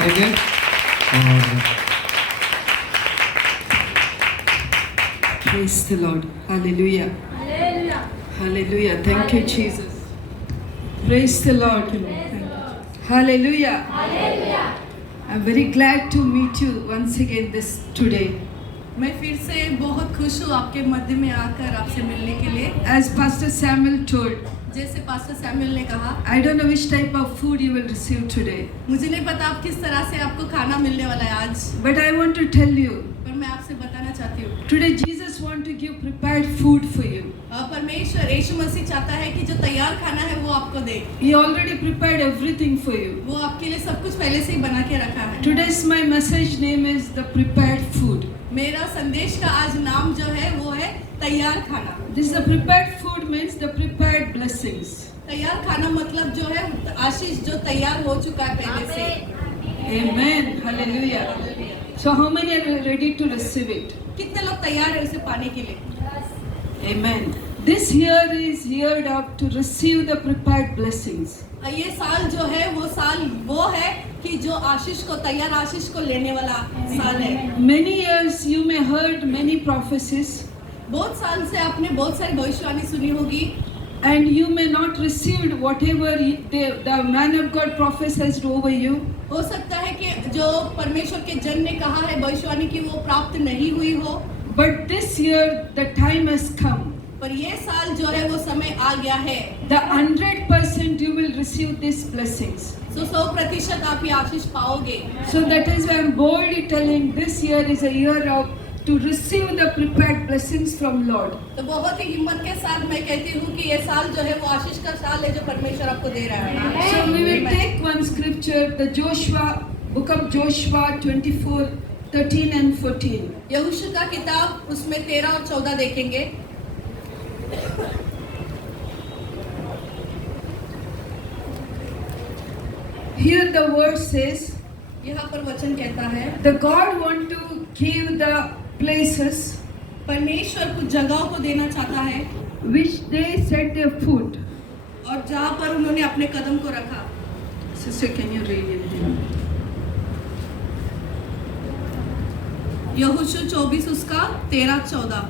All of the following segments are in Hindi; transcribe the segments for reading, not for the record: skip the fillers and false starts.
करेंगे। और Praise the Lord. Hallelujah. Hallelujah. Hallelujah. Thank you, Jesus. Praise the Lord. Hallelujah. Hallelujah. I'm very glad to meet you once again today. मैं फिर से बहुत खुश हूँ आपके मध्य में आकर आपसे मिलने के लिए। As Pastor Samuel told, जैसे पास्टर सैमुअल ने कहा, I don't know which type of food you will receive today, मुझे नहीं पता आप किस तरह से आपको खाना मिलने वाला है आज, but I want to tell you, पर मैं आपसे बताना चाहती हूँ today Jesus want to give prepared food for you. परमेश्वर यीशु मसीह चाहता है कि जो तैयार खाना है वो आपको दे। He already prepared everything for you. वो आपके लिए सब कुछ पहले से ही बना के रखा है। Today's my message name is the prepared food. मेरा संदेश का आज नाम जो है वो है तैयार खाना। This is the prepared food means the prepared blessings. तैयार खाना मतलब जो है आशीष जो तैयार हो चुका है पहले से। Amen. Hallelujah. So how many are ready to receive it? कितने लोग तैयार है उसे पाने के लिए? Amen. This year is geared up to receive the prepared blessings. ये साल जो है वो साल वो है कि जो आशीष को तैयार आशीष को लेने वाला साल है। Many years you may heard many prophecies बहुत साल से आपने बहुत सारी भविष्यवाणी सुनी होगी and you may not received whatever the man of God prophesied over you. हो सकता है कि जो परमेश्वर के जन ने कहा है भविष्यवाणी की वो प्राप्त नहीं हुई हो, But this year the time has come. पर ये साल जो है वो समय आ गया है। The 100% you will receive these blessings. तो 100% आप ये आशीष पाओगे। So that is why I am boldly telling this year is a year of to receive the prepared blessings from Lord. तो बहुत ही हिम्मत के साथ मैं कहती हूँ कि ये साल जो है वो आशीष का साल है जो परमेश्वर आपको दे रहा है। So we will take one scripture, the book of Joshua 24:13 and 14. यहोशू का किताब उसमें 13 और 14 देखेंगे। Here the word says, यहाँ पर वचन कहता है the God want to give the places परमेश्वर कुछ जगहों को देना चाहता है which they set their foot. और जहाँ पर उन्होंने अपने कदम को रखा। Sister, can you read it? यहोशू 24 उसका 13-14।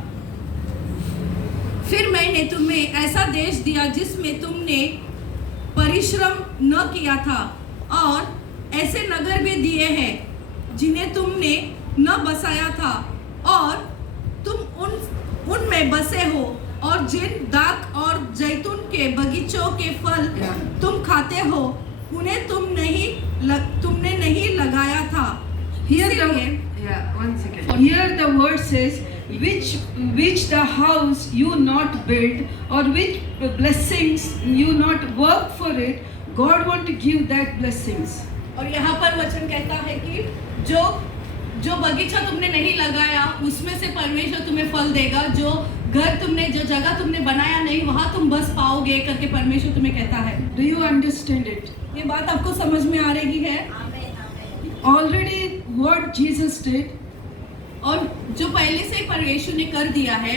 फिर मैंने तुम्हें ऐसा देश दिया जिसमें तुमने परिश्रम न किया था और ऐसे नगर भी दिए हैं जिन्हें तुमने न बसाया था और तुम उनमें बसे हो और जिन दाख और जैतून के बगीचों के फल तुम खाते हो उन्हें तुमने नहीं लगाया था। One second. Here the word says, which the house you not build or which blessings you not work for it, God want to give that blessings. और यहाँ पर वचन कहता है कि जो बगीचा तुमने नहीं लगाया उसमें से परमेश्वर तुम्हें फल देगा। जो जगह तुमने बनाया नहीं वहाँ तुम बस पाओगे करके परमेश्वर तुम्हें कहता है। Do you understand it? ये बात आपको समझ में आ रही है? Already what Jesus did, और जो पहले से परमेश्वर ने कर दिया है,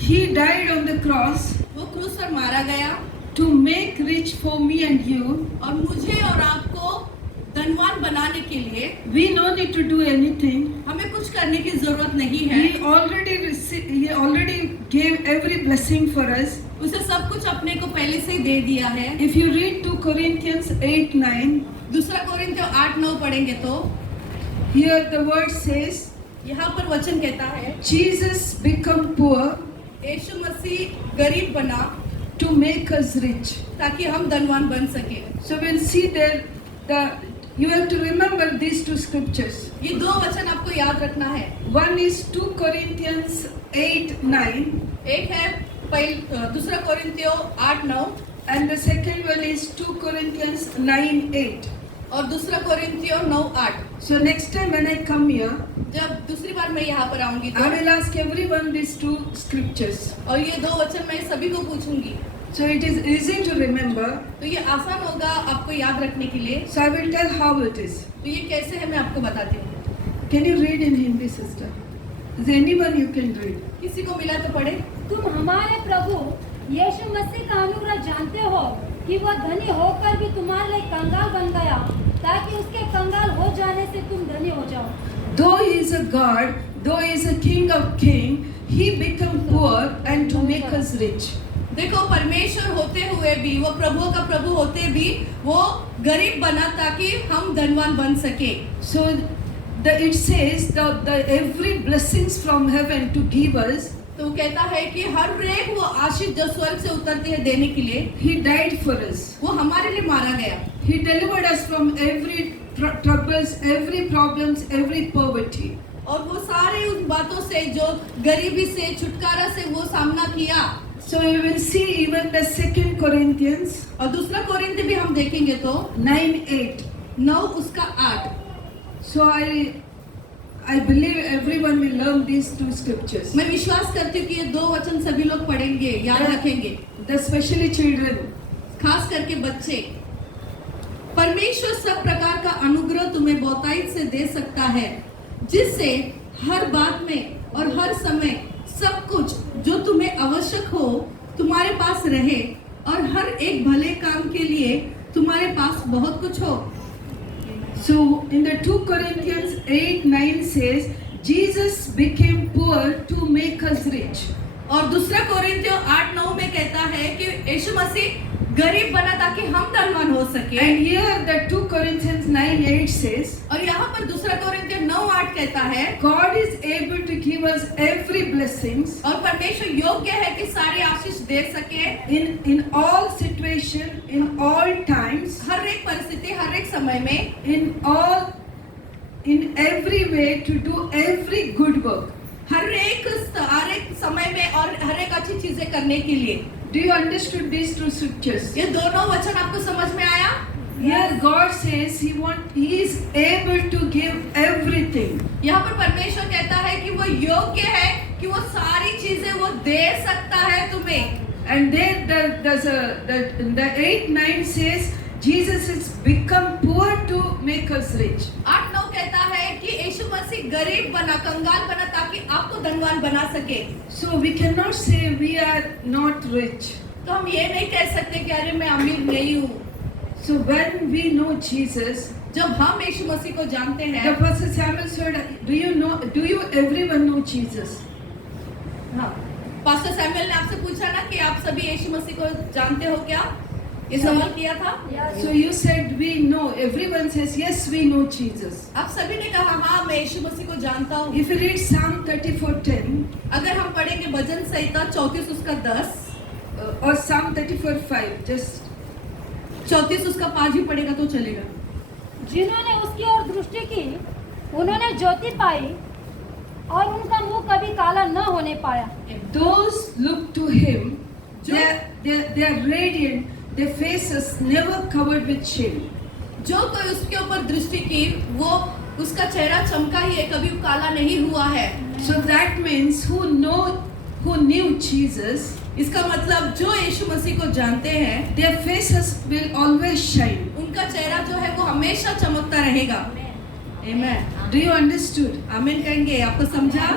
He died on the cross वो क्रूस पर मारा गया to make rich for me and you. और मुझे और आपको धनवान बनाने के लिए। We no need to do anything. हमें कुछ करने की जरूरत नहीं है। He already gave every blessing for us. उसे सब कुछ अपने को पहले से ही दे दिया है। If you read 2 Corinthians 8:9, दूसरा कोरिन्थियों 8-9 पढ़ेंगे तो here the word says, यहाँ पर वचन कहता है Jesus become poor यीशु मसीह गरीब बना to make us rich. ताकि हम धनवान बन सके। So we'll see there you have to remember these two scriptures. ये दो वचन आपको याद रखना है। One is 2 Corinthians 8:9 एक है दूसरा कोरिन्थियों 8-9 and the second one is 2 Corinthians 9:8. और दूसरा कोरिन्थियों 9-8। So next time when I come here, जब दूसरी बार मैं यहाँ पर आऊंगी I will ask everyone these two scriptures. और ये दो वचन मैं सभी को पूछूंगी So it is easy to remember. तो ये आसान होगा आपको याद रखने के लिए। So I will tell how it is. तो ये कैसे है मैं आपको बताती हूँ। Can you read in Hindi, sister? Is there anyone you can read? किसी को मिला तो पढ़े। तुम हमारे प्रभु यीशु मसीह का अनुग्रह जानते हो कि वह धनी होकर भी तुम्हारे लिए कंगाल बन गया ताकि उसके कंगाल हो जाने से तुम धनी हो जाओ। Though he is a God, though he is a King of Kings, he become poor and to make us rich. देखो परमेश्वर होते हुए भी, वो प्रभु का प्रभु होते भी वो गरीब बना ताकि हम धनवान बन सके। So it says the every blessings from heaven to give us. तो कहता है कि हर एक वो आशीष जो स्वर्ग से उतरते हैं देने के लिए, He died for us. वो हमारे लिए मारा गया। He delivered us from every troubles, every problems, every poverty. और वो सारे उन बातों से जो गरीबी से छुटकारा से वो सामना किया। So we will see even the 2 Corinthians और दूसरा कोरिन्थ भी हम देखेंगे तो 9:8. 9 उसका 8। So I believe everyone will learn these two scriptures. मैं विश्वास करती हूँ कि ये 2 वचन सभी लोग पढ़ेंगे, याद रखेंगे, Especially children. खास करके बच्चे। परमेश्वर सब प्रकार का अनुग्रह तुम्हें बहुतायत से दे सकता है, जिससे हर बात में और हर समय सब कुछ जो तुम्हें आवश्यक हो तुम्हारे पास रहे, और हर एक भले काम के लिए तुम्हारे पास बहुत कुछ हो। So in the 2 Corinthians 8:9 says, Jesus became poor to make us rich. और दूसरा कोरिन्थियों 8:9 में कहता है कि यीशु मसीह गरीब बना ताकि हम धनवान हो सके। And here the 2 Corinthians 9:8 says, और यहाँ पर दूसरा कोरिन्थियों 9:8 कहता है, God is able to give us every blessings और परमेश्वर योग्य है कि सारी आशीष दे सके in all situation, in all times, हर एक परिस्थिति, हर एक समय में, in every way to do every good work. हर एक समय में और हर एक अच्छी चीजें करने के लिए। Do you understood these two scriptures? ये दोनों वचन आपको समझ में आया? Here God says He is able to give everything. यहाँ पर परमेश्वर कहता है कि वो योग्य है कि वो सारी चीजें वो दे सकता है तुम्हें। And then the 8:9 says Jesus has become poor to make us rich. 8:9 कहता है कि यीशु मसीह गरीब बना, कंगाल बना ताकि आपको धनवान बना सके। So we cannot say we are not rich. तो हम ये नहीं कह सकते कि अरे मैं अमीर नहीं हूँ। So when we know Jesus, जब हम यीशु मसीह को जानते हैं, the Pastor Samuel said, do you everyone know Jesus? हाँ, पास्टर सैमुअल ने आपसे पूछा ना कि आप सभी यीशु मसीह को जानते हो क्या? ये सवाल किया था। So you said we know. Everyone says yes, we know Jesus. आप सभी ने कहा हाँ मैं यीशु मसीह को जानता हूँ। If you read Psalm 34:10, अगर हम पढ़ेंगे भजन संहिता 34 उसका 10 or Psalm 34:5, just 34 उसका 5 भी पढ़ेगा तो चलेगा। जिन्होंने उसकी ओर दृष्टि की उन्होंने ज्योति पाई और उनका मुंह कभी काला न होने पाया। those look to Him, they are radiant. Their faces never covered with shame. जो कोई उसके ऊपर दृष्टि की वो उसका चेहरा चमका ही है, कभी काला नहीं हुआ है। So that means who knew Jesus, इसका मतलब जो यीशु मसीह को जानते हैं, their faces will always shine. उनका चेहरा जो है वो हमेशा चमकता रहेगा। Amen. Do you understood? आमीन कहेंगे, आपको समझा?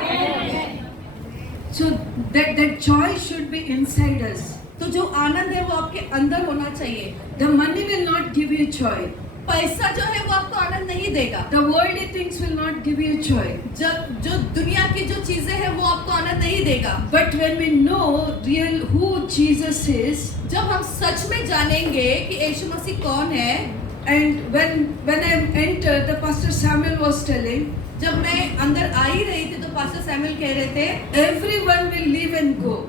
So that joy should be inside us. तो जो आनंद है वो आपके अंदर होना चाहिए। The money will not give you joy. पैसा जो है वो आपको आनंद नहीं देगा। The worldly things will not give you joy. जब जो दुनिया की जो चीजें हैं वो आपको आनंद नहीं देगा। But when we know who Jesus is, जब हम सच में जानेंगे कि यीशु मसीह कौन है, and when I entered, the Pastor Samuel was telling, जब मैं अंदर आ ही रही थी तो पास्टर सैमुअल कह रहे थे everyone will leave and go,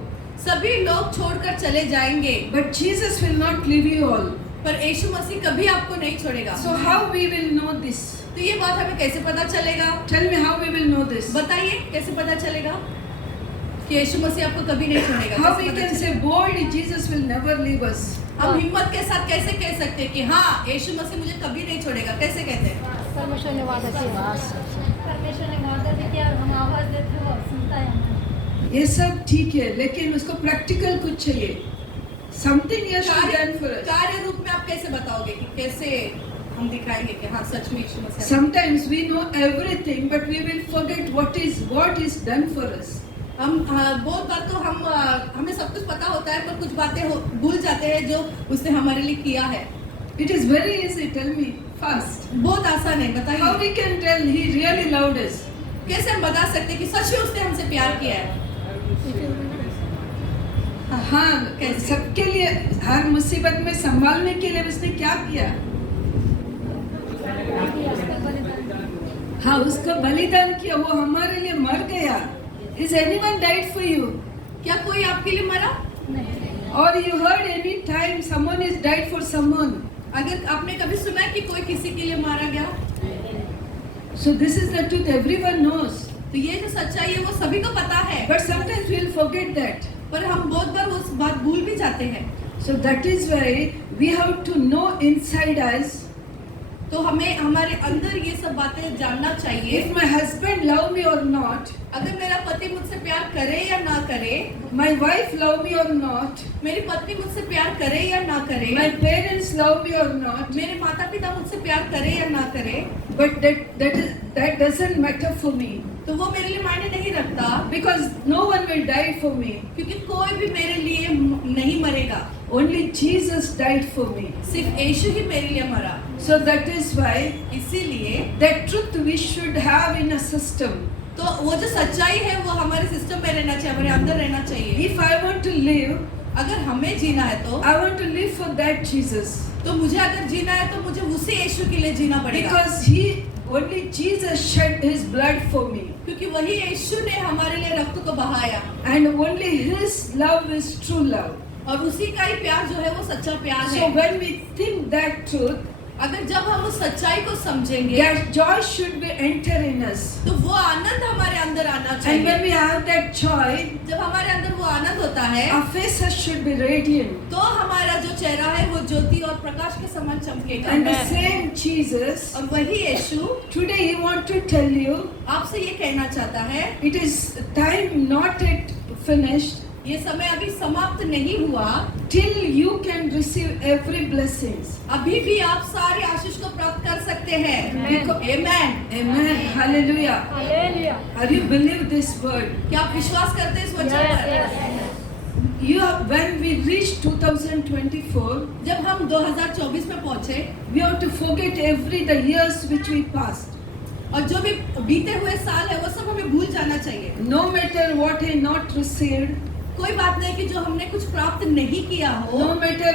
सभी लोग छोड़कर चले जाएंगे, but Jesus will not leave you all. पर यीशु मसीह कभी आपको नहीं छोड़ेगा। So how we will know this? तो ये बात हमें कैसे पता चलेगा? Tell me how we will know this. बताइए कैसे पता चलेगा कि यीशु मसीह आपको कभी नहीं छोड़ेगा? How कैसे we पता can चलेगा? say boldly Jesus will never leave us. हम हिम्मत के साथ कैसे कह सकते हैं कि हाँ यीशु मसीह मुझे कभी नहीं छोड़ेगा? कैसे कहते हैं? परमेश्वर ने वादा किया, परमेश्वर ने वादा भी किया और हम आवाज देते हो सुनता है हमारा। ये सब ठीक है, लेकिन उसको प्रैक्टिकल कुछ चाहिए। Something has to be done for us. कार्य रूप में आप कैसे बताओगे कि कैसे हम दिखाएंगे कि हाँ सच में यीशु मसीह? Sometimes we know everything, but we will forget what is done for us. हम बहुत बार तो हमें सब कुछ पता होता है पर कुछ बातें भूल जाते हैं जो उसने हमारे लिए किया है। It is very easy. Tell me. fast. बहुत आसान है, How बताइए we can tell he really loved us? कैसे हम बता सकते हैं कि सच में उसने हमसे प्यार किया है? हाँ, कैसे? सबके लिए हर मुसीबत में संभालने के लिए उसने क्या किया? हाँ, उसका बलिदान किया, वो हमारे लिए मर गया. Is anyone died for you? क्या कोई आपके लिए मरा? Or you heard any time someone is died for someone? अगर आपने कभी सुना है कि कोई किसी के लिए मारा गया? So this is the truth, everyone knows. तो ये जो सच्चाई है वो सभी को पता है, But sometimes we'll forget that. पर हम बहुत बार उस बात भूल भी जाते हैं. So that is why we have to know inside us. तो हमें हमारे अंदर ये सब बातें जानना चाहिए. If my husband love me or not, अगर मेरा पति मुझसे प्यार करे या ना करे, my wife love me or not, मेरी पत्नी मुझसे प्यार करे या ना करे, my parents love me or not, मेरे माता पिता मुझसे प्यार करे या ना करे, but that doesn't matter for me, तो वो मेरे लिए मायने नहीं रखता, because no one will die for me. क्योंकि कोई भी मेरे लिए नहीं मरेगा. Only Jesus died for me. सिर्फ यीशु ही मेरे लिए मरा. So that is why इसीलिए that truth we should have in a system. तो वो जो सच्चाई है वो हमारे सिस्टम में रहना चाहिए, हमारे अंदर रहना चाहिए. If I want to live, अगर हमें जीना है तो I want to live for that Jesus. तो मुझे अगर जीना है तो मुझे उसी यीशु के लिए जीना पड़ेगा. Because only Jesus shed his blood for me. क्योंकि वही यीशु ने हमारे लिए रक्त को बहाया, And only his love is true love. और उसी का ही प्यार जो है वो सच्चा प्यार So है. when we think that truth, अगर जब हम उस सच्चाई को समझेंगे that joy should be enter in us. तो वो आनंद हमारे अंदर आना And चाहिए. when we have that joy, जब हमारे अंदर वो आनंद होता है our faces should be radiant. तो हमारा जो चेहरा है वो ज्योति और प्रकाश के समान चमकेगा. And the same Jesus, और वही यीशु today he want to tell you, आपसे ये कहना चाहता है, it is time not yet finished ये समय अभी समाप्त नहीं हुआ, till you can receive every blessings. अभी भी आप सारे आशीष को प्राप्त कर सकते हैं. Amen. Amen. Hallelujah. Hallelujah. Are you believe this word? क्या आप विश्वास करते हैं इस वचन यस पर? यस. When we reach 2024, जब हम 2024 में पहुंचे we have to forget the years which we passed. और जो भी बीते हुए साल है वो सब हमें भूल जाना चाहिए. No matter what I not received, कोई बात नहीं कि जो हमने कुछ प्राप्त नहीं किया हो, no matter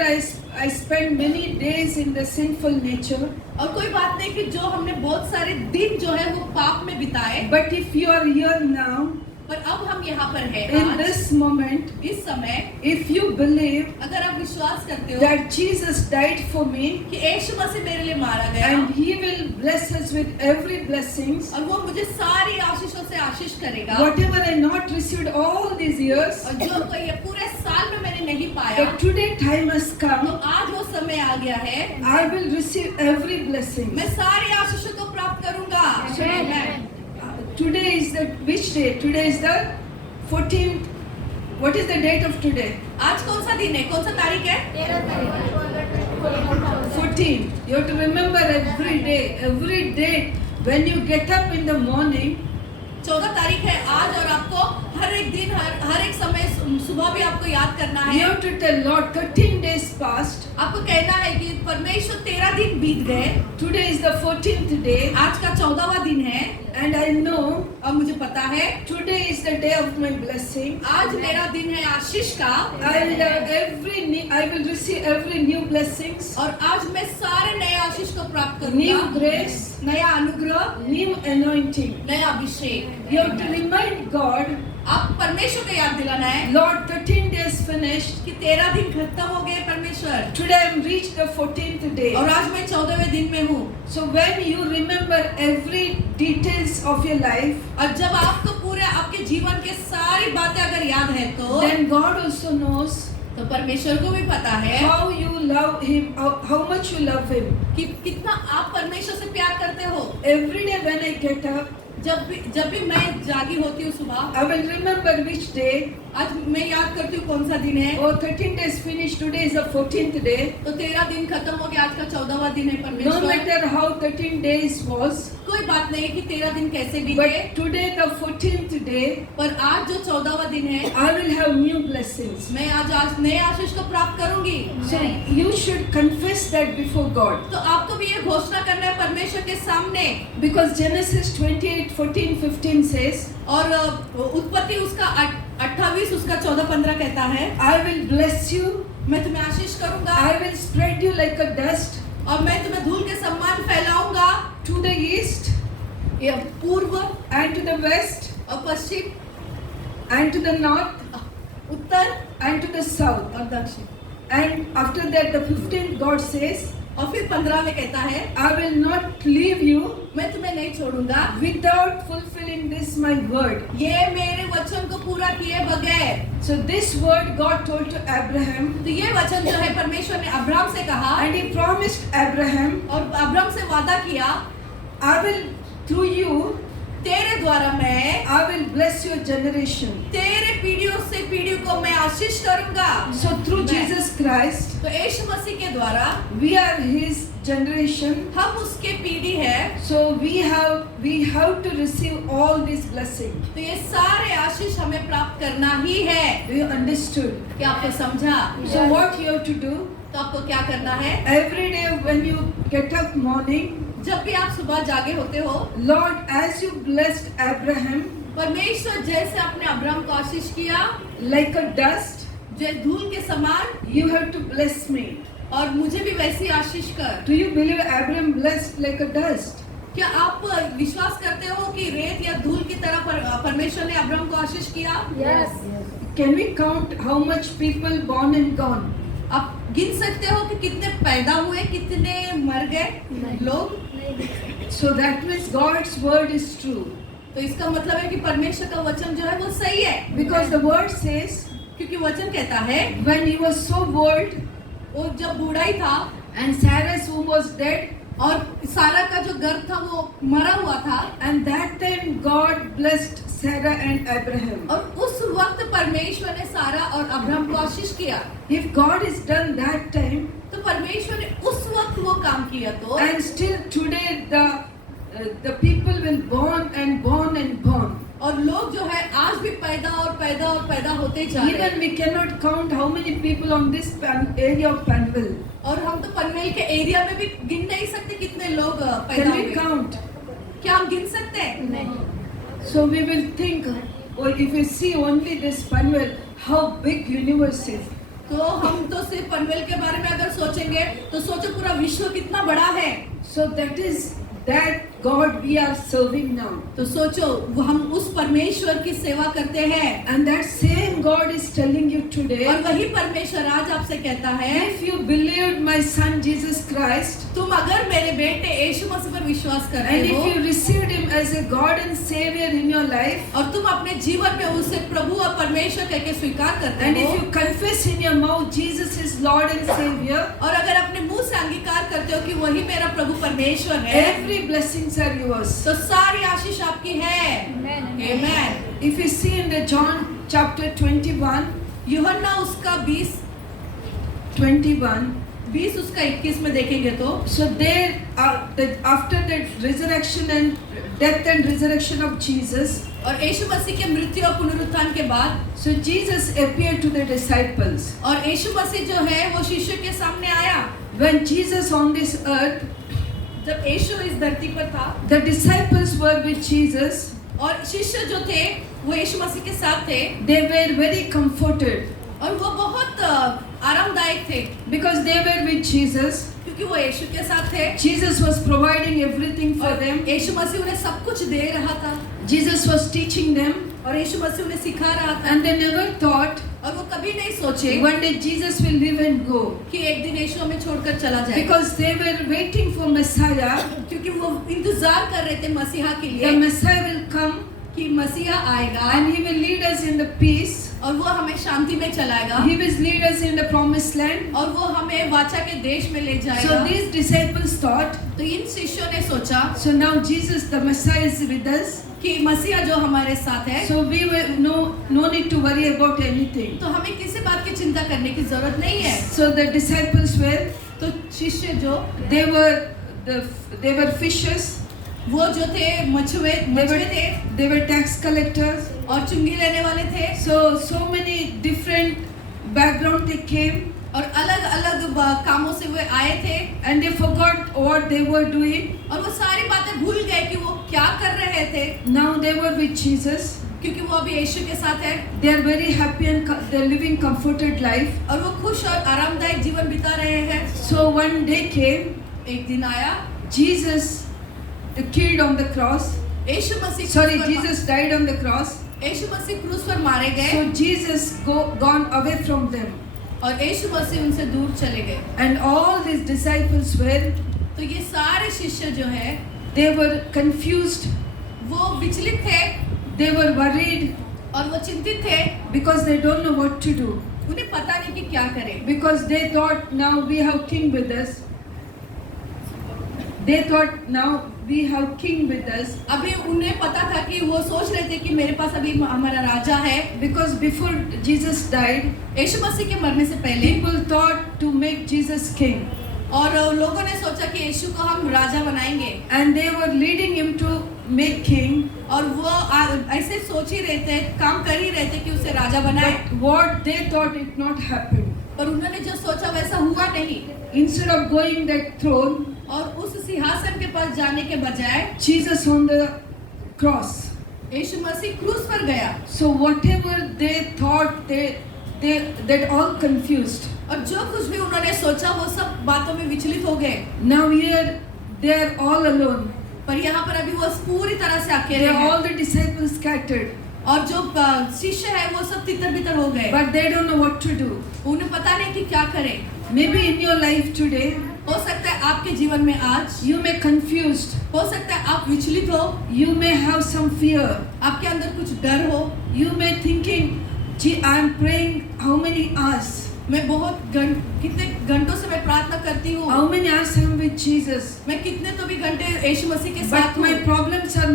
I spent many days in the sinful nature, और कोई बात नहीं कि जो हमने बहुत सारे दिन जो है वो पाप में बिताए, but if you are here now, पर अब हम यहाँ पर हैं in आज, this moment, इस समय, if you believe अगर आप विश्वास करते हो that Jesus died for me कि यीशु मसीह मेरे लिए मारा गया and he will bless us with every blessings, और वो मुझे सारी आशीषों से आशीष करेगा, whatever I not received all these years, और जो कोई ये पूरे साल में मैंने नहीं पाया, but today time has तो come, आज वो समय आ गया है, I will receive every blessing. मैं सारी आशीषों को प्राप्त करूंगा. Amen. Today is the which day? Today is the 14th. What is the date of today? आज कौन सा दिन है, कौन सा तारीख है? 14. You have to remember every day when you get up in the morning. 14 तारीख है आज, और आपको हर एक दिन हर एक समय सुबह भी आपको याद करना You है. have to tell Lord, 13 days passed. आपको कहना है कि परमेश्वर 13 दिन बीत गए, Today is the 14th day, आज का 14वां दिन है, and I know और मुझे पता है today is the day of my blessing. आज मेरा दिन है आशीष का, I will receive every new blessings, और आज मैं सारे नए आशीष को प्राप्त new करूंगा. grace, नया अनुग्रह, new anointing. नया अभिषेक. You have to remind God, आप परमेश्वर को याद दिलाना है Lord, 13 days finished. कि 13 दिन खत्म हो गए परमेश्वर, Today I am reached the 14th day. और आज मैं 14वें दिन में हूँ. So when you remember every details of your life, और जब आपको पूरे आपके जीवन के सारी बातें अगर याद है तो then God also knows परमेश्वर को भी पता है how you love Him, how much you love Him. कि कितना आप परमेश्वर से प्यार करते हो. Every day when I get up, जब भी मैं जागी होती हूँ सुबह, I will remember which day. आज मैं याद करती हूँ कौन सा दिन है. Oh, 13 days finished. Today is the 14th day. तो 13 दिन खत्म हो गया, आज का 14वां दिन है No परमेश्वर. matter how 13 days was, कोई बात बात नहीं कि 13 दिन कैसे बीते, but today the 14th day, पर आज जो 14वां दिन है, I will have new blessings. मैं आज नए आशीष को प्राप्त करूंगी। So you should confess that before God. तो आपको भी ये घोषणा करना है परमेश्वर के सामने, Because Genesis 28:14-15 says, और उत्पत्ति उसका 28 उसका 14-15 कहता है, I will bless you, मैं तुम्हें आशीष करूंगा I will spread you like a dust और मैं तुम्हें धूल के समान फैलाऊंगा, to the east ये पूर्व and to the west और पश्चिम and to the north Uttar and to the south. और दक्षिण। And after that the 15th God says, और फिर 15 में कहता है, I will not leave you मैं तुम्हें नहीं छोड़ूंगा without fulfilling this my word. ये मेरे वचन को पूरा किए बगैर। So this word God told to Abraham, तो ये वचन जो है परमेश्वर ने अब्राहम से कहा, and he promised Abraham, और अब्राहम से वादा किया, I will through you, तेरे द्वारा मैं I will bless your generation. तेरे पीढ़ियों से पीढ़ी को मैं आशीष करूंगा। So through Amen. Jesus Christ, तो यीशु मसीह के द्वारा we are his generation. हम उसके पीढ़ी है, So we have to receive all these blessings. तो ये सारे आशीष हमें प्राप्त करना ही है। You understood? क्या आपको समझा? So what you have to do? तो आपको क्या करना है? Every day when you get up morning, जब भी आप सुबह जागे होते हो, Lord, as you blessed Abraham परमेश्वर जैसे आपने अब्राहम को आशीष किया, like a dust, जो धूल के समान, you have to bless me. और मुझे भी वैसी आशीष कर। Do you believe Abraham blessed like a dust? क्या आप विश्वास करते हो कि रेत या धूल की तरह परमेश्वर ने अब्राहम को आशीष किया? Yes. Can we count how much people born and gone? आप गिन सकते हो कि कितने पैदा हुए, कितने मर गए लोग? So that means God's word is true. तो इसका मतलब है कि परमेश्वर का वचन जो है वो सही है, Because the word says, क्योंकि वचन कहता है, when he was so old वो जब बूढ़ा ही था and Sarah's womb was dead, और सारा का जो गर्भ था वो मरा हुआ था, and that time God blessed Sarah and Abraham. और उस वक्त परमेश्वर ने सारा और अब्राहम को आशीष किया। If God is done that time, तो परमेश्वर ने उस वक्त वो काम किया, तो and still today the people will born and born and born. और लोग जो है आज भी पैदा और पैदा और पैदा होते जा रहे हैं। Even we cannot count how many people on this area of Panvel. और हम तो पनवेल के एरिया में भी गिन नहीं सकते कितने लोग पैदा Can we हुए। count? क्या हम गिन सकते हैं? So we will think, or if you see only this Panvel, how big universe is. तो हम तो सिर्फ पनवेल के बारे में अगर सोचेंगे तो सोचो पूरा विश्व कितना बड़ा है। So that is that God we are serving now. तो सोचो वो हम उस परमेश्वर की सेवा करते हैं, And that same God is telling you और today, वही परमेश्वर आज आपसे कहता है, if you believed my son Jesus Christ, तुम अगर मेरे बेटे यीशु मसीह पर विश्वास करते and हो if you received him as a God and Savior in your life, और तुम अपने जीवन में उसे प्रभु और परमेश्वर कहकर स्वीकार करते and हो, if you confess in your mouth Jesus is Lord and Savior, और अगर अपने मुंह से अंगीकार करते हो कि वही मेरा प्रभु परमेश्वर है, every blessings are yours. तो सारी आशीष आपकी है। Amen. If you see in the John chapter 21, यूहन्ना उसका 20 उसका 21 में देखेंगे तो so there after the resurrection and death and resurrection of Jesus, और यीशु मसीह के मृत्यु और पुनरुत्थान के बाद, so Jesus appeared to the disciples. और यीशु मसीह जो है वो शिष्य के सामने आया। When Jesus on this earth, जब यीशु इस धरती पर था the disciples were with Jesus, और शिष्य जो थे वो यीशु मसीह के साथ थे, they were very comforted और वो बहुत आरामदायक थे because they were with Jesus. क्योंकि वो यीशु के साथ थे। Jesus was providing everything for और them. यीशु मसीह उन्हें सब कुछ दे रहा था, Jesus was teaching them, और यीशु मसीह उन्हें सिखा रहा था, and they never thought और वो कभी नहीं सोचे one day Jesus will live and go, कि एक दिन यीशु हमें छोड़कर चला जाएगा, because they were waiting for Messiah. क्योंकि वो इंतजार कर रहे थे मसीहा के The लिए Messiah will come कि मसीहा आएगा and he will lead us in the peace. और वो हमें शांति में चलाएगा, He will lead us in the promised land. और वो हमें वाचा के देश में ले So जाएगा। these disciples thought, तो इन शिष्यों ने सोचा so now Jesus the Messiah is with us, कि मसीहा जो हमारे साथ है, so we will no need to worry about anything. तो हमें किसी बात की चिंता करने की जरूरत नहीं है। So the disciples were, तो शिष्य जो they were fishers. वो जो थे मछुए थे they were tax collectors. और चुंगी लेने वाले थे So many different background they came और अलग अलग कामों से वे आए थे and they forgot what they were doing. और वो सारी बातें भूल गए कि वो क्या कर रहे थे Now they were with Jesus. क्योंकि वो अभी यीशु के साथ है They are very happy and they are living comforted life. और वो खुश और आरामदायक जीवन बिता रहे हैं। So one day came, एक दिन आया Jesus killed on the cross. Yeshu Masih Sorry, क्रूस पर- Jesus died on the cross. यीशु मसीह क्रूस पर मारे गए So Jesus gone away from them. और यीशु मसीह उनसे दूर चले गए। And all these disciples were, तो ये सारे शिष्य जो है they were confused, वो विचलित थे they were worried और वो चिंतित थे because they don't know what to do. उन्हें पता नहीं कि क्या करें। Because they thought now we have king with us. They thought now we have king with us. अभी उन्हें पता था कि वो सोच रहे थे कि मेरे पास अभी हमारा राजा है। Because before Jesus died, यीशु मसीह के मरने से पहले people thought to make Jesus king. और लोगों ने सोचा कि यीशु को हम राजा बनाएंगे And they were leading him to make king. और वो ऐसे सोच ही रहे थे, काम कर ही रहे थे कि उसे राजा बनाए। But what they thought it not happened. पर उन्होंने जो सोचा वैसा हुआ नहीं Instead of going that throne, और उस सिंहासन के पास जाने के बजाय Jesus on the cross. यीशु मसीह क्रूस पर गया। So whatever they thought, they all confused. और जो कुछ भी उन्होंने सोचा वो सब बातों में विचलित हो गए। Now here they are all alone. पर यहाँ पर अभी वो पूरी तरह से They अकेले are हैं all the disciples scattered, और जो शिष्य है वो सब तितर बितर हो गए। but they don't know what to do. उन्हें पता नहीं कि क्या करें। Maybe in your life today, हो सकता है आपके जीवन में आज you may confused. हो सकता है आप विचलित हो, You may have some fear. आपके अंदर कुछ डर हो। You may thinking, gee, I am praying how many hours? मैं बहुत कितने घंटों से मैं प्रार्थना करती हूँ, How many hours I am with Jesus? मैं कितने तो भी घंटे यीशु मसीह के साथ But हूँ, my problems are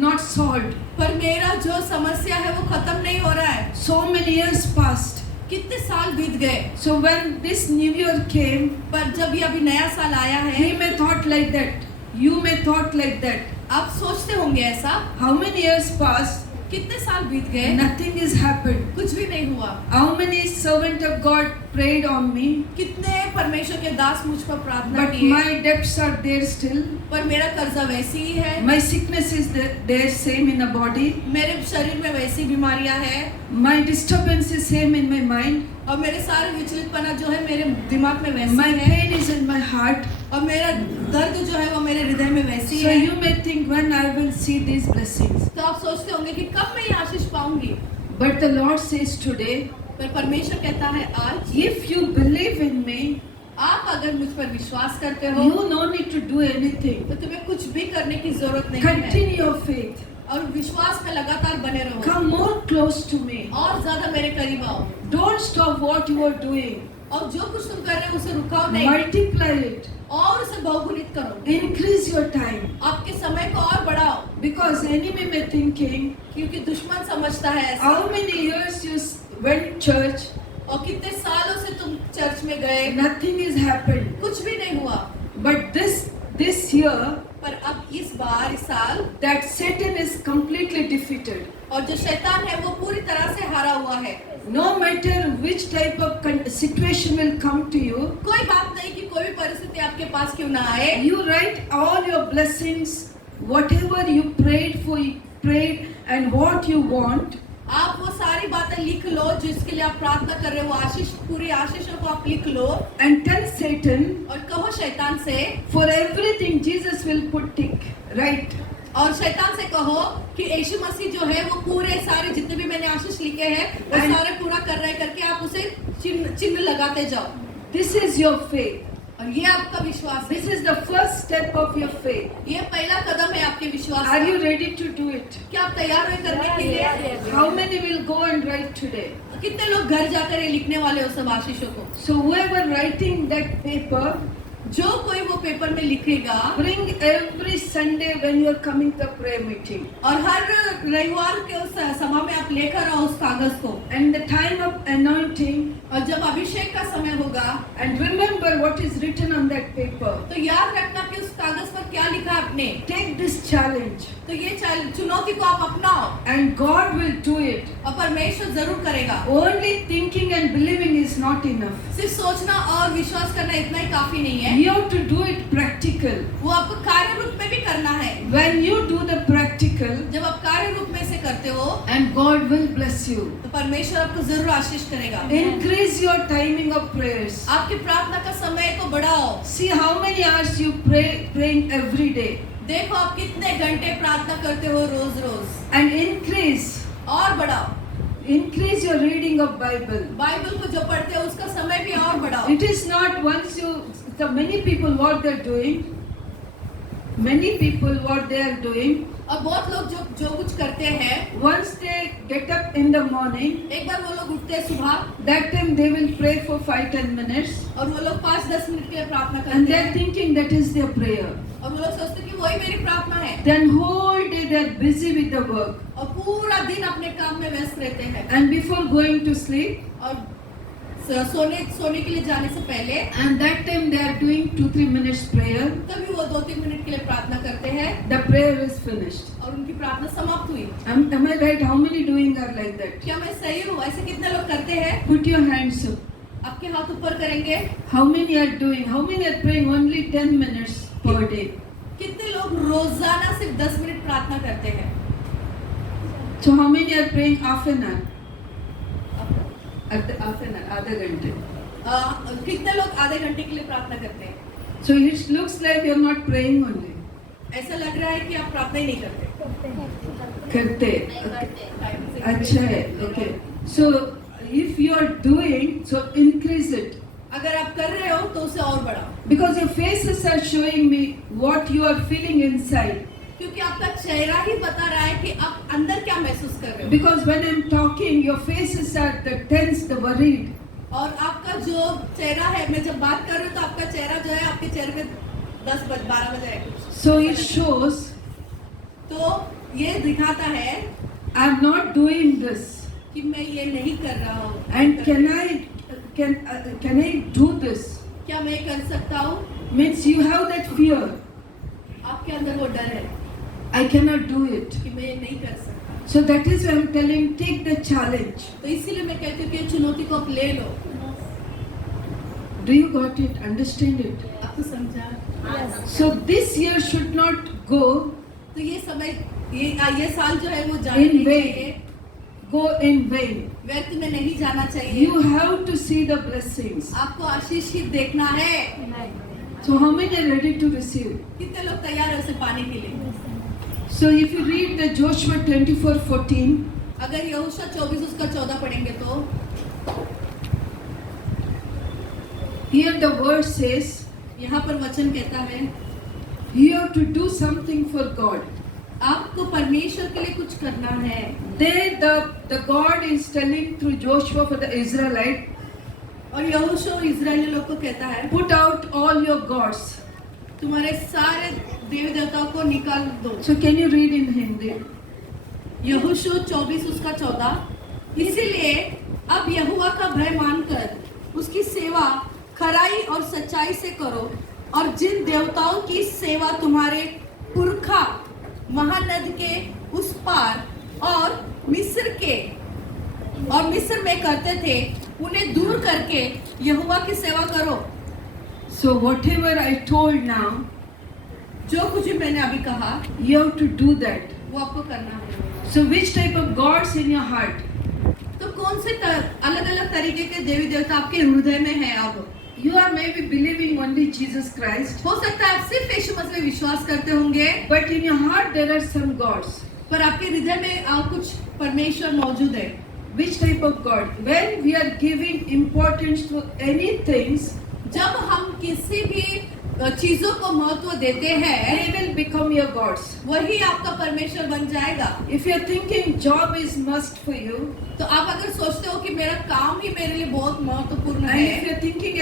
not solved. पर मेरा जो समस्या है वो खत्म नहीं हो रहा है। So many years passed. कितने साल बीत गए। So when this New Year came, पर जब ये अभी नया साल आया है, he may thought like that. You may thought like that. आप सोचते होंगे ऐसा। How many years passed? कितने साल बीत गए, Nothing has happened. कुछ भी नहीं हुआ। How many servant of God prayed on me? कितने परमेश्वर के दास मुझ पर प्रार्थना But किए, my debts are there still. पर मेरा कर्जा वैसी ही है, My sickness is there same in the body. मेरे शरीर में वैसी बीमारियां हैं My disturbance is same in my mind. और मेरे सारे विचलितपना जो है मेरे दिमाग में वैसी My है pain is in my heart. और मेरा दर्द जो है वो मेरे हृदय में वैसी So है। you may think when I will see these blessings. तो आप सोचते होंगे कि कब मैं ये आशीष पाऊंगी, But the Lord says today, पर परमेश्वर कहता है आज if you believe in me, आप अगर मुझ पर विश्वास करते हो you no need to do anything. तो तुम्हें कुछ भी करने की जरूरत नहीं है Continue your faith. और विश्वास में लगातार बने रहो Come more close to me. और ज्यादा मेरे करीब आओ Don't stop what you are doing. और जो कुछ तुम कर रहे हो उसे रुकाओ नहीं Multiply it. और उसे बहुगुणित करो, Increase your time. आपके समय को और बढ़ाओ, Because enemy may thinking, क्योंकि दुश्मन समझता है ऐसा। how many years you went church, और कितने सालों से तुम चर्च में गए, nothing is happened. कुछ भी नहीं हुआ, But this year, पर अब इस बार इस साल that Satan is completely defeated. और जो शैतान है वो पूरी तरह से हारा हुआ है। No matter which type of situation will come to you, कोई बात नहीं कि कोई भी परिस्थिति आपके पास क्यों ना आए, you write all your blessings, whatever you prayed and what you want, आप वो सारी बातें लिख लो जिसके लिए आप प्रार्थना कर रहे हो, आशीष पूरी आशीषों को आप लिख लो and tell Satan, और कहो शैतान से, for everything Jesus will put tick, right? और शैतान से कहो कि यीशु मसीह जो है वो पूरे सारे जितने भी मैंने आशीष लिखे हैं वो And- सारे पूरा कर रहे करके आप उसे चिन्ह लगाते जाओ। This is your faith. और ये आपका विश्वास है, This is the first step of your faith. ये पहला कदम है आपके विश्वास Are का। you ready to do it? क्या आप तैयार हैं करने के लिए? How many will go and write today? कितने लोग घर जाकर ये लिखने वाले हो सब आशीषों को? So whoever writing that paper, जो कोई वो पेपर में लिखेगा bring every Sunday when you are coming to prayer meeting. और हर रविवार के उस सभा में आप लेकर आओ उस कागज को, And the time of anointing, और जब अभिषेक का समय होगा and remember what is written on that paper. तो याद रखना कि उस कागज पर क्या लिखा आपने। Take this challenge, तो ये चुनौती को आप अपनाओ and God will do it. और परमेश्वर जरूर करेगा। Only thinking and believing is not enough. सिर्फ सोचना और विश्वास करना इतना ही काफी नहीं है, You have to do it practical. वो आपको कार्य रूप में भी करना है। When you do the practical, जब आप कार्य रूप में से करते हो and God will bless you. तो परमेश्वर आपको जरूर आशीष करेगा। Increase your timing of prayers. आपकी प्रार्थना का समय को बढ़ाओ। See how many hours you praying every day, देखो आप कितने घंटे प्रार्थना करते हो रोज रोज, and increase और बढ़ाओ। your reading of Bible. Bible को जो पढ़ते हो उसका समय भी और बढ़ाओ। It is not once you. The many people what they are doing. Many people what they are doing. और बहुत लोग जो कुछ करते हैं, Once they get up in the morning, एक बार वो लोग उठते हैं सुबह that time they will pray for 5-10 minutes, और वो लोग 5-10 मिनट के लिए प्रार्थना and करते they are हैं thinking that is their prayer. और वो लोग सोचते हैं कि वही मेरी प्रार्थना है, Then whole day they are busy with the work, और पूरा दिन अपने काम में व्यस्त रहते हैं। and before going to sleep, और सोने के लिए जाने से पहले and that time they are doing 2-3 minutes prayer. तभी वो 2-3 मिनट के लिए प्रार्थना करते हैं The prayer is finished. और उनकी प्रार्थना समाप्त हुई। Am I right? How many doing are like that? क्या मैं सही हूँ? ऐसे कितने लोग करते हैं? Put your hands up. आपके हाथ ऊपर करेंगे। How many are doing? How many are praying only 10 minutes per day? कितने लोग रोजाना सिर्फ 10 मिनट प्रार्थना करते हैं? So how many are praying half an hour? Half an hour, आधा घंटे. कितने लोग आधे घंटे के लिए प्रार्थना करते हैं? So it looks like you are not praying only. ऐसा लग रहा है कि आप प्रार्थना ही नहीं करते। करते. टाइम से अच्छा है. Okay. So if you are doing, so increase it. अगर आप कर रहे हो तो उसे और बढ़ाओ, Because your faces are showing me what you are feeling inside. क्योंकि आपका चेहरा ही बता रहा है कि आप अंदर क्या महसूस कर रहे हो। Because when I'm talking, your faces are the tense, the worried. और आपका जो चेहरा है, मैं जब बात कर रही हूँ तो आपका चेहरा जो है, आपके चेहरे में 10-12 बजे है कुछ। So it shows तो ये दिखाता है I'm not doing this. कि मैं ये नहीं कर रहा हूँ। And can I do this? क्या मैं कर सकता हूँ? Means you have that fear. आपके अंदर वो डर है I cannot do it. कि मैं ये नहीं कर सकता। So that is why I'm telling, take the challenge. तो इसीलिए मैं कहती हूँ कि चुनौती को आप ले लो। Do you got it? Understand it? आपको समझा? So this year should not go तो ये समय ये साल जो है वो जाने in नहीं vain. चाहिए, Go in vain. व्यर्थ में नहीं जाना चाहिए। You have to see the blessings. आपको आशीष ही देखना है। So how many are ready to receive? कितने लोग तैयार है उसे पाने के लिए? So if you read the Joshua 24:14, अगर यहोशू 24 उसका 14 पढ़ेंगे तो here the word says, यहाँ पर वचन कहता है you have to do something for God. आपको परमेश्वर के लिए कुछ करना है। The God is telling through Joshua for the Israelite, और यहोशू इजरायली लोग को कहता है put out all your gods. तुम्हारे सारे देवी देवताओं को निकाल दो। So can you read in Hindi? यहोशू 24 उसका 14, इसीलिए अब यहोवा का भय मानकर उसकी सेवा खराई और सच्चाई से करो, और जिन देवताओं की सेवा तुम्हारे पुरखा महानद के उस पार और मिस्र में करते थे, उन्हें दूर करके यहोवा की सेवा करो। So whatever I told now, जो कुछ भी मैंने अभी कहा you have to do that. वो आपको करना है। So which type of gods in your heart? तो कौन से अलग अलग तरीके के देवी देवता आपके हृदय में है? अब You are maybe believing only Jesus Christ, हो सकता है आप सिर्फ यीशु मसीह में विश्वास करते होंगे, but in your heart there are some gods. पर आपके हृदय में कुछ परमेश्वर मौजूद है। Which type of God? When we are giving importance to anything, जब हम किसी भी चीजों को महत्व देते हैं, they will become your gods. वही आपका परमेश्वर बन जाएगा। If you're thinking job is must for you, तो आप अगर सोचते हो कि मेरा काम ही मेरे लिए बहुत महत्वपूर्ण and if है, you're thinking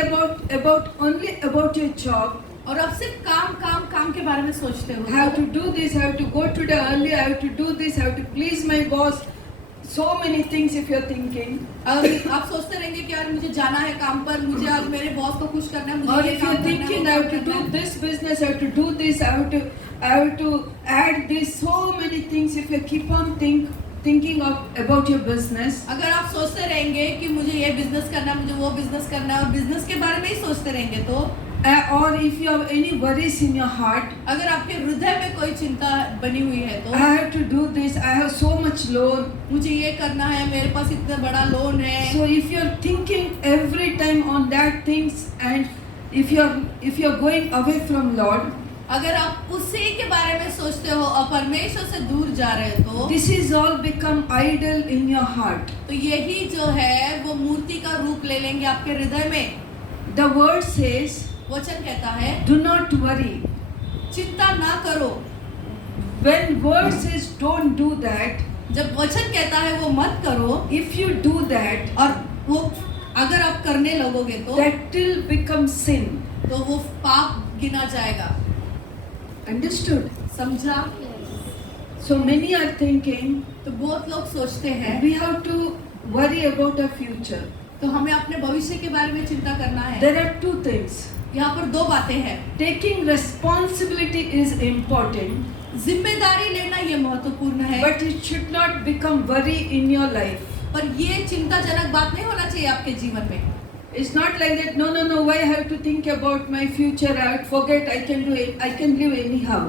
about only about your job, और अब सिर्फ काम काम काम के बारे में सोचते हो, I have to do this, I have to go today early, I have to do this, I have to please my boss. So many things if you're thinking. और आप सोचते रहेंगे कि यार मुझे जाना है काम पर, मुझे आज मेरे बॉस को खुश करना है, Or मुझे ये if काम you're करना है, thinking, वो I have काम to करना do है। this business, I have to do this, I have to add this, so many things. If you keep on thinking about your business, अगर आप सोचते रहेंगे कि मुझे ये बिजनेस करना है, मुझे वो बिजनेस करना है, और बिजनेस के बारे में ही सोचते रहेंगे, तो or if you have any worries in your heart, अगर आपके हृदय में कोई चिंता बनी हुई है, तो I have to do this, I have so much loan. मुझे ये करना है, मेरे पास इतना बड़ा लोन है। So if you're thinking every time on that things, and if you're going away from Lord, अगर आप उसी के बारे में सोचते हो और परमेश्वर से दूर जा रहे हो, तो this is all become idol in your heart. तो यही जो है वो मूर्ति का रूप ले लेंगे आपके हृदय में। The word says, वचन कहता है, do not worry. चिंता ना करो। When word says don't do that, जब वचन कहता है वो मत करो, if you do that, और वो अगर आप करने लगोगे तो that will become sin. तो वो पाप गिना जाएगा। Understood? समझा? So many are thinking तो बहुत लोग सोचते हैं we have to worry about our future. तो हमें अपने भविष्य के बारे में चिंता करना है। There are two things. यहाँ पर दो बातें हैं। Taking responsibility is important, जिम्मेदारी लेना ये महत्वपूर्ण है, but it should not become worry in your life. पर ये चिंताजनक बात नहीं होना चाहिए आपके जीवन में। It's not like that. No. Why I have to think about my future? I forget. I can do it. I can live anyhow.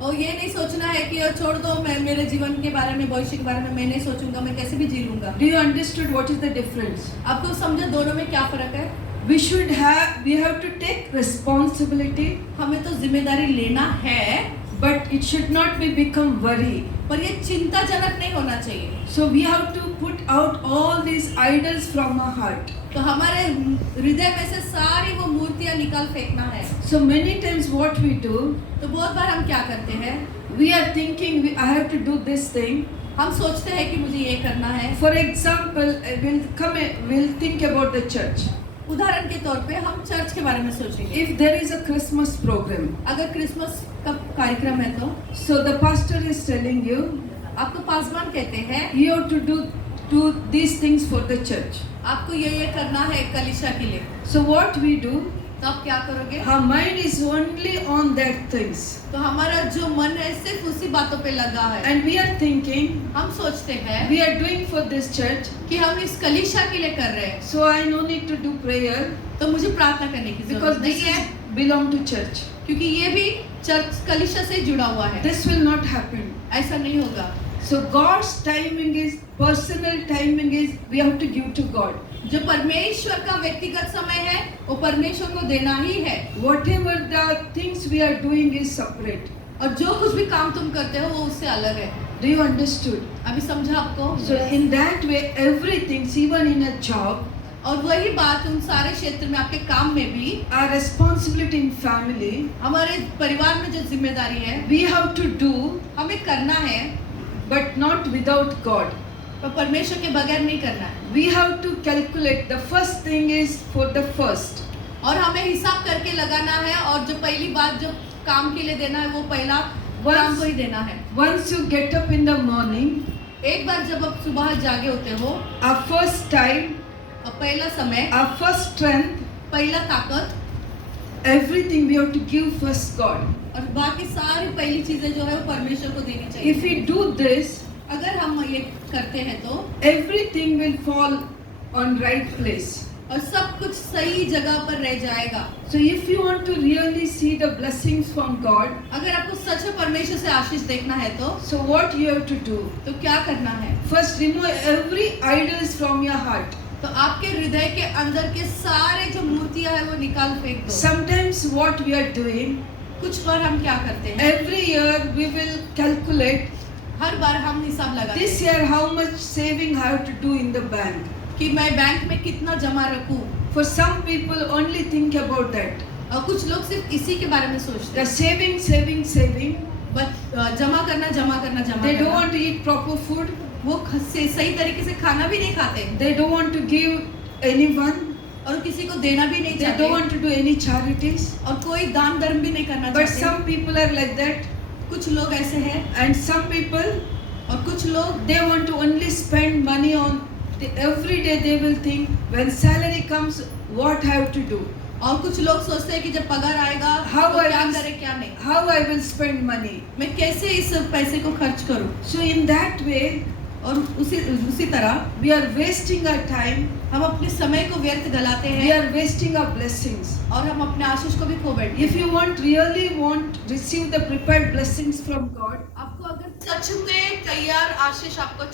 और ये नहीं सोचना है कि छोड़ दो, मैं मेरे जीवन के बारे में, भविष्य के बारे में मैं नहीं सोचूंगा, मैं कैसे भी जी लूंगा। Do you understood what is the difference? आपको समझे दोनों में क्या फर्क है? We have to take responsibility, हमें तो जिम्मेदारी लेना है, but it should not become worry. पर ये चिंताजनक नहीं होना चाहिए। So we have to put out all these idols from our heart. तो हमारे हृदय में से सारी वो मूर्तियां निकाल फेंकना है। So many times what we do, तो बहुत बार हम क्या करते हैं, we are thinking I have to do this thing. हम सोचते हैं कि मुझे ये करना है। For example, we'll think about the church. उदाहरण के तौर पे हम चर्च के बारे में सोचेंगे। If there is a Christmas program, अगर क्रिसमस का कार्यक्रम है तो so the pastor is telling you, आपको पासवान कहते हैं you have to do these things for the church. आपको ये करना है कलीसिया के लिए। So what we do, तो आप क्या करोगे? our mind is only on that things, तो हमारा जो मन है सिर्फ उसी बातों पे लगा है। and we are thinking हम सोचते हैं we are doing for this church, कि हम इस कलीसिया के लिए कर रहे हैं, so I no need to do prayer तो मुझे प्रार्थना करने की because जरूरत this नहीं है, is belong to church. क्योंकि ये भी चर्च कलीसिया से जुड़ा हुआ है। This will not happen. ऐसा नहीं होगा। So God's timing is personal timing is we have to give to God. जो परमेश्वर का व्यक्तिगत समय है वो परमेश्वर को देना ही है। Whatever the things we are doing is separate. और जो कुछ भी काम तुम करते हो वो उससे अलग है। Do you understood? अभी समझा आपको? So in that way, everything, even in a job, और वही बात उन सारे क्षेत्र में, आपके काम में भी, our responsibility in family, हमारे परिवार में जो जिम्मेदारी है we have to do, हमें करना है, but not without God. पर परमेश्वर के बगैर नहीं करना है। We have to calculate. The first thing is for the first. और हमें हिसाब करके लगाना है, और जो पहली बात जो काम के लिए देना है वो पहला काम को ही देना है। Once you get up in the morning, एक बार जब आप सुबह जागे होते हो, our first time, और पहला समय, our first strength, पहला ताकत, everything we have to give first God. और बाकी सारी पहली चीजें जो है वो परमेश्वर को देनी चाहिए। If we do this, अगर हम ये करते हैं तो everything will fall on right place. और सब कुछ सही जगह पर रह जाएगा। So if you want to really see the blessings from God, अगर आपको सच में परमेश्वर से आशीष देखना है तो so what you have to do? तो क्या करना है? First, remove every idols from your heart. तो आपके हृदय के अंदर के सारे जो मूर्तियां है वो निकाल फेंक दो। Sometimes what we are doing, कुछ बार हम क्या करते हैं, every year we will calculate हर बार हम हिसाब लगाते this हैं year how much saving I have to do in the bank. कि मैं बैंक में कितना जमा रखूं। For some people only think about that. और कुछ लोग सिर्फ इसी के बारे में सोचते They're हैं, saving, saving, saving. बस जमा करना जमा करना जमा They don't करना। want to eat proper food. वो सही तरीके से खाना भी नहीं खाते They don't want to give anyone. और किसी को देना भी नहीं They don't चाहते want to do any charities. और कोई दान धर्म भी नहीं करना But चाहते। some people are like that. कुछ लोग ऐसे हैं And some people, और कुछ लोग they want to only spend money on, every day they will think, when salary comes, what I have to do. और कुछ लोग सोचते हैं कि जब पगार आएगा How तो I क्या will- करे क्या नहीं, How I will spend money. मैं कैसे इस पैसे को खर्च करूं। So in that way, और उसी तरह we are wasting our time. हम अपने समय को व्यर्थ गलाते We हैं are wasting our blessings. और हम अपने आशीष को भी खो बैठते हैं। If you really want receive the prepared blessings from God, आपको अगर सच में तैयार आशीष आपको